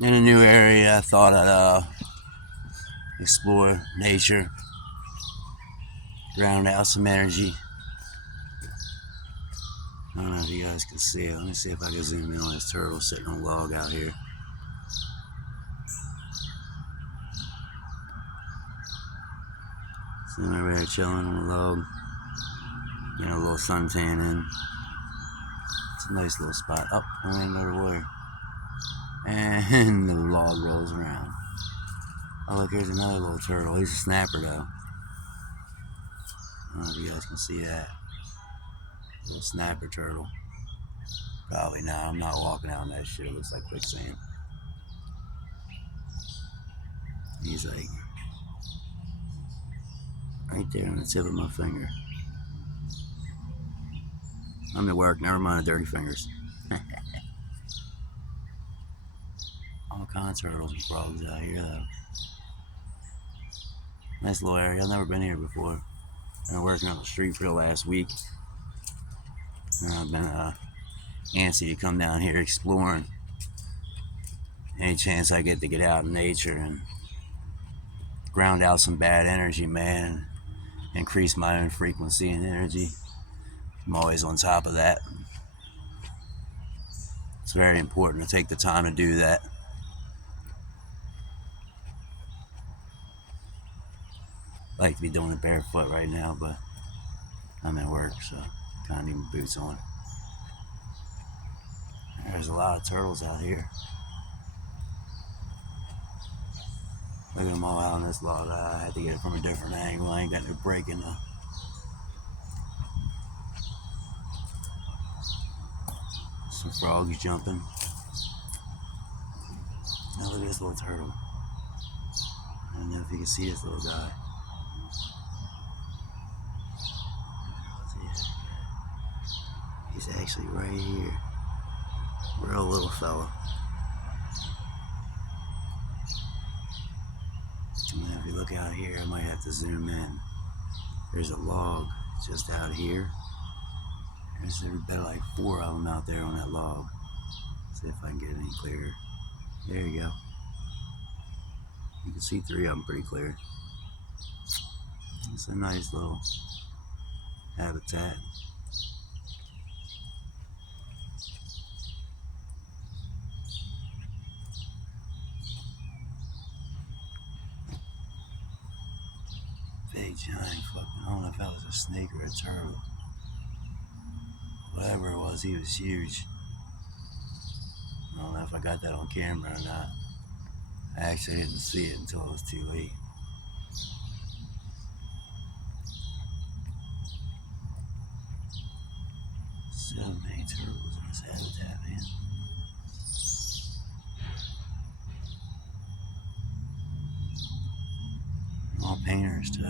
In a new area, I thought I'd explore nature, ground out some energy. I don't know if you guys can see it. Let me see if I can zoom in on this turtle sitting on a log out here. See him over there chilling on the log, getting a little suntan in. It's a nice little spot. Oh, I went under water. And the log rolls around. Oh, look, here's another little turtle. He's a snapper, though. I don't know if you guys can see that. Little snapper turtle. Probably not. I'm not walking out on that shit. It looks like quicksand. He's like right there on the tip of my finger. I'm at work. Never mind the dirty fingers. All kinds of turtles and frogs out here, though. Nice little area. I've never been here before. I've been working on the street for the last week. And I've been antsy to come down here exploring. Any chance I get to get out in nature and ground out some bad energy, man. Increase my own frequency and energy. I'm always on top of that. It's very important to take the time to do that. I like to be doing it barefoot right now, but I'm at work, so kind of need my boots on. There's a lot of turtles out here. Look at them all out on this log. I had to get it from a different angle. I ain't got no break in the. Some frogs jumping. Now look at this little turtle. I don't know if you can see this little guy. He's actually right here. Real little fella. And then if you look out here, I might have to zoom in. There's a log just out here. There's about like 4 of them out there on that log. See if I can get it any clearer. There you go. You can see 3 of them pretty clear. It's a nice little habitat. Big giant fucking, I don't know if that was a snake or a turtle. Whatever it was, he was huge. I don't know if I got that on camera or not. I actually didn't see it until it was too late. So many turtles in this habitat, man. All painters, too.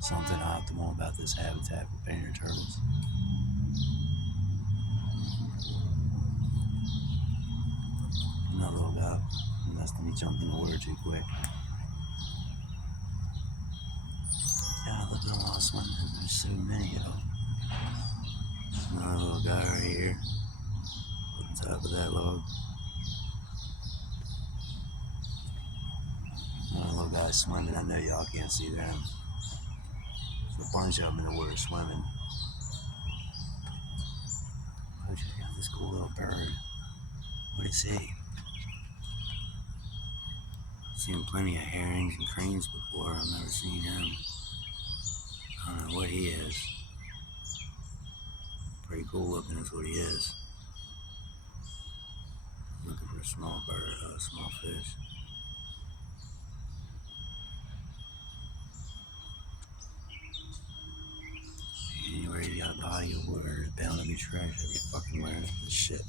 Something optimal about this habitat for painter turtles. Another little guy. Unless he jumped in the water too quick. God, look at them all swimming. There's so many of them. Another little guy right here. On top of that log. Another little guy swimming. I know y'all can't see them. There's a bunch of them in the water swimming. Oh, check out this cool little bird. What is he? I've seen plenty of herrings and cranes before. I've never seen him. I don't know what he is. Pretty cool looking is what he is. Looking for a small bird, a small fish. Anywhere you got a body of water, there's bound to be trash every fucking where. This shit.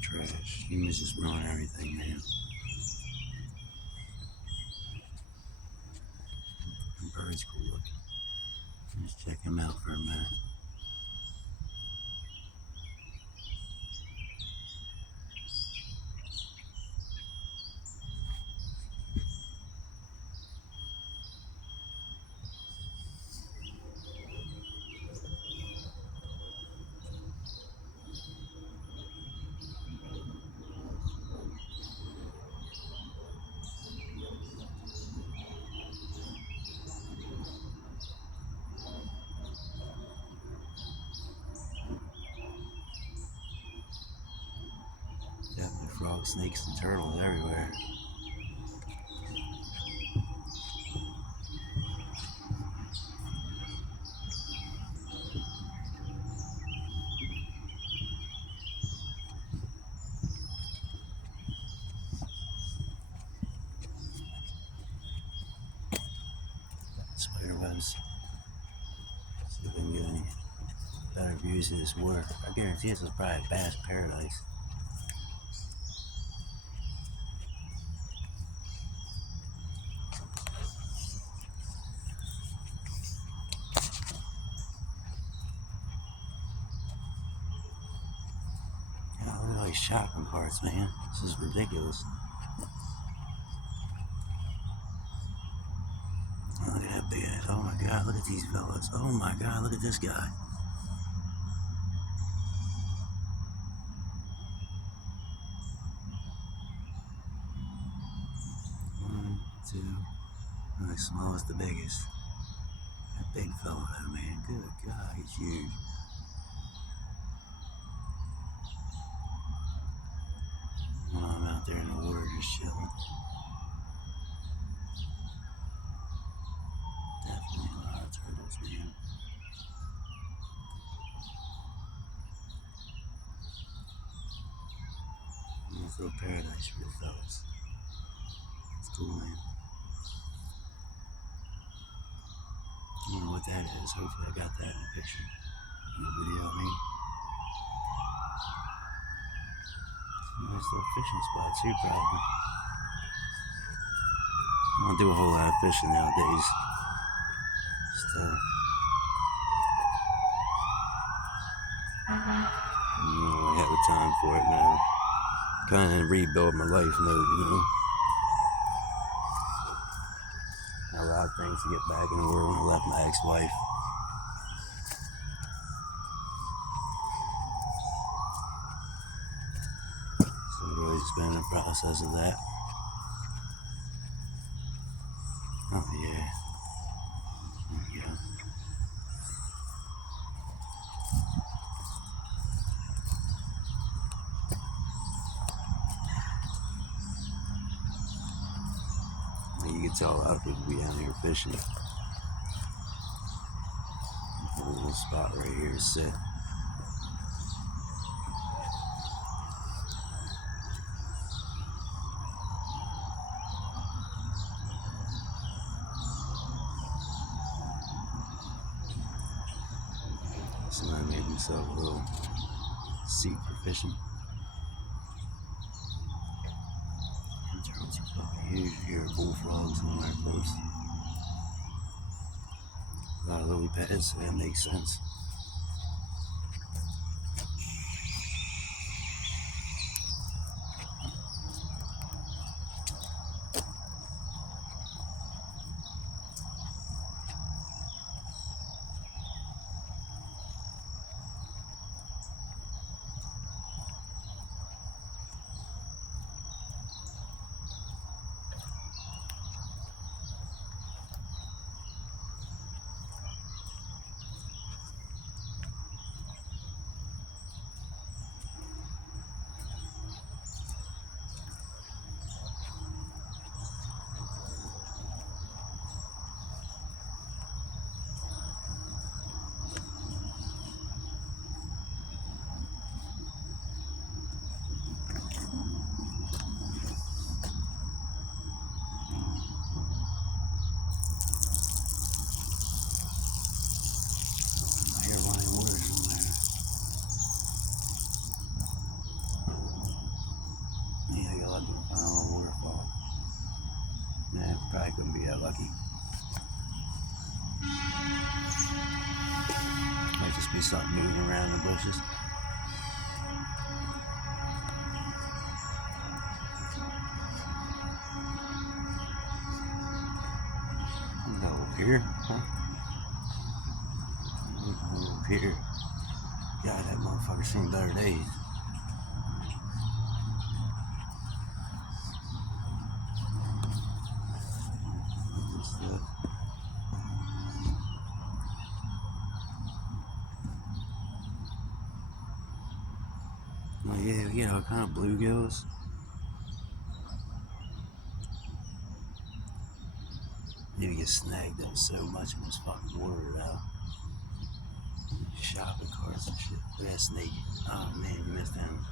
Trash. Humans just ruin everything, man. The bird's cool looking. Let's check him out for a minute. snakes and turtles everywhere. Spider webs. See if we can get any better views of this water. I guarantee this is probably bass paradise. Oh, look at all these shopping carts, man. This is ridiculous. Oh, look at that big ass. Oh my god, look at these fellas. Oh my god, look at this guy. 1, 2. Oh, the smallest, the biggest. That big fella though, man. Good god, he's huge. When I'm out there in the water just chilling. Definitely a lot of turtles, man. Nice little paradise for the fellas. It's cool, man. I don't know what that is. Hopefully I got that in the picture. In the video, I mean. Nice little fishing spot too, probably. I don't do a whole lot of fishing nowadays. Just, I don't really have the time for it now. Kind of rebuild my life mode, you know. A lot of things to get back in the world when I left my ex-wife. So really just been in the process of that. Oh yeah. There we go. You can tell a lot of people be out here fishing. A little spot right here to sit. Somebody made himself a little seat for fishing. And turtles are fucking huge here. Bullfrogs and all that close. A lot of lily pads, so that makes sense. Waterfall. Nah, probably couldn't be that lucky. Might just be something moving around the bushes. Go up here, huh? Go up here. God, that motherfucker seen better days. Oh yeah, we get all kind of bluegills. dude get snagged up so much in this fucking water though. Shopping carts and shit. Look at that snake. Oh man, you missed him.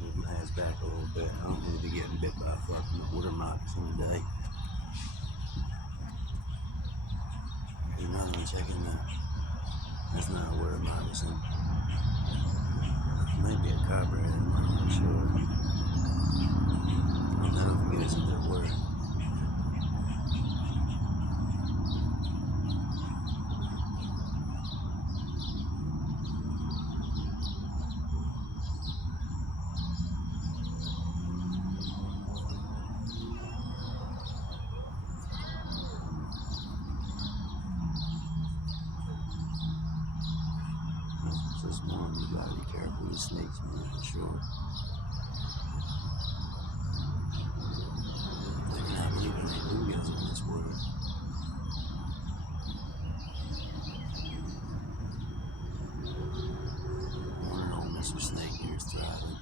Move my ass back a little bit. I don't need to be getting bit by a fucking water moccasin today. There's another one checking that. That's not a water moccasin. Might be a copperhead, I'm not sure. I don't know if it gets into the water. Just one, you gotta be careful with snakes, man, for sure. I cannot believe how many bluegills are in this water. One and old Mr. Snake here is thriving.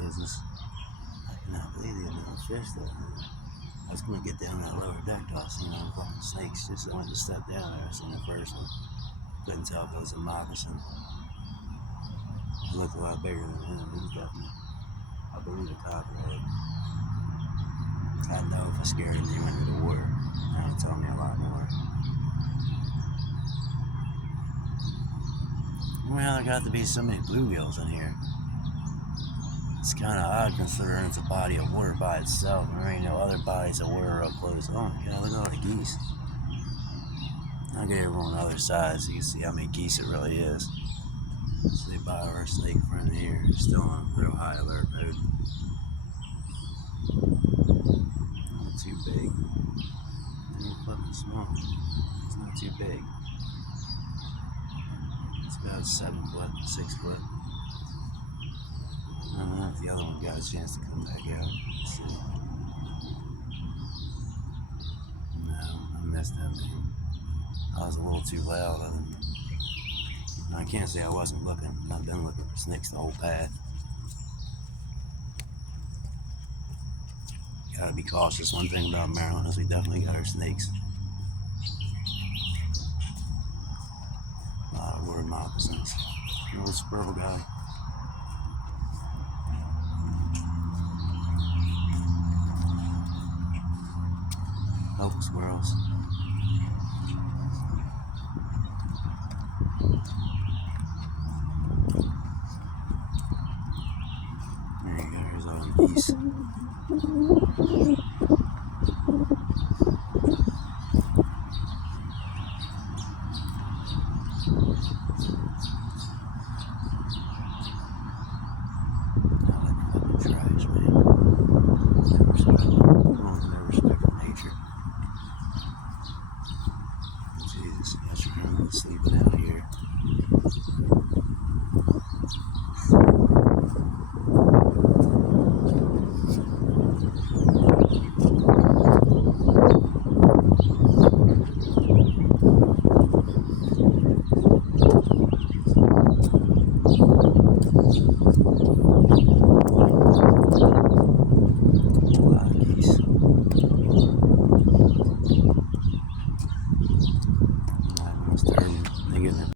Business. I cannot believe the amount of fish that I was going to get down that lower deck to see no fucking snakes. Just I went to step down there. I seen the first one. Couldn't tell if it was a moccasin. It looked a lot bigger than him. It was definitely, I believe, a copperhead. I know if I scared him, he went into the water. That would tell me a lot more. Well, there got to be so many bluegills in here. It's kind of odd considering it's a body of water by itself. There ain't no other bodies of water up close. Oh my god, look at all the geese. I'll get over on the other side so you can see how many geese it really is. See by our snake friend here, still on real high alert mode. Not too big. Not fucking small. It's not too big. It's about 7 foot, 6 foot. I don't know if the other one got a chance to come back out. Let's see. No, I missed that man. I was a little too loud. I can't say I wasn't looking. I've been looking for snakes the whole path. Gotta be cautious. One thing about Maryland is we definitely got our snakes. A lot of water moccasins. An old squirrel guy. Oh, squirrels. There you go, here's all the geese.